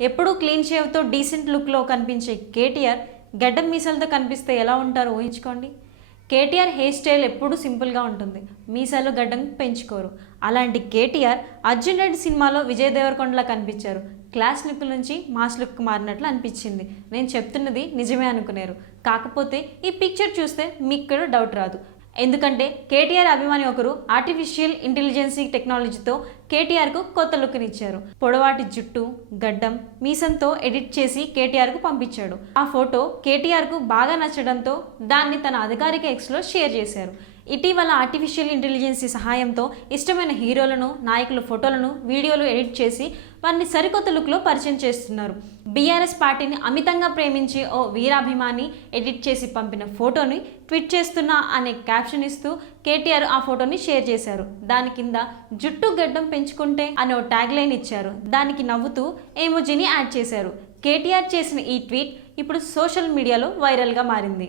ఎప్పుడూ clean షేవ్తో decent లుక్లో కనిపించే కేటీఆర్ గడ్డం మీసాలతో కనిపిస్తే ఎలా ఉంటారో ఊహించుకోండి. కేటీఆర్ హెయిర్ స్టైల్ ఎప్పుడూ సింపుల్గా ఉంటుంది, మీసాలు గడ్డం పెంచుకోరు. అలాంటి కేటీఆర్ అర్జున్ రెడ్డి సినిమాలో విజయ్ దేవరకొండలా కనిపించారు. క్లాస్ లుక్ నుంచి మాస్ లుక్ మారినట్లు అనిపించింది. నేను చెప్తున్నది నిజమే అనుకున్నారు. కాకపోతే ఈ పిక్చర్ చూస్తే మీకు కూడా డౌట్ రాదు. ఎందుకంటే కేటీఆర్ అభిమాని ఒకరు ఆర్టిఫిషియల్ ఇంటెలిజెన్స్ టెక్నాలజీతో కేటీఆర్కు కొత్త లుక్నిచ్చారు. పొడవాటి జుట్టు, గడ్డం, మీసంతో ఎడిట్ చేసి కేటీఆర్కు పంపించాడు. ఆ ఫోటో కేటీఆర్కు బాగా నచ్చడంతో దాన్ని తన అధికారిక ఎక్స్లో షేర్ చేశారు. ఇటీవల ఆర్టిఫిషియల్ ఇంటెలిజెన్స్ సహాయంతో ఇష్టమైన హీరోలను, నాయకుల ఫోటోలను, వీడియోలు ఎడిట్ చేసి వారిని సరికొత్త లుక్లో పరిచయం చేస్తున్నారు. బీఆర్ఎస్ పార్టీని అమితంగా ప్రేమించి ఓ వీరాభిమాని ఎడిట్ చేసి పంపిన ఫోటోని ట్వీట్ చేస్తున్నా అనే క్యాప్షన్ ఇస్తూ కేటీఆర్ ఆ ఫోటోని షేర్ చేశారు. దాని కింద జుట్టు గడ్డం పెంచుకుంటే అనే ఓ ట్యాగ్ లైన్ ఇచ్చారు. దానికి నవ్వుతూ ఎమోజీని యాడ్ చేశారు. కేటీఆర్ చేసిన ఈ ట్వీట్ ఇప్పుడు సోషల్ మీడియాలో వైరల్గా మారింది.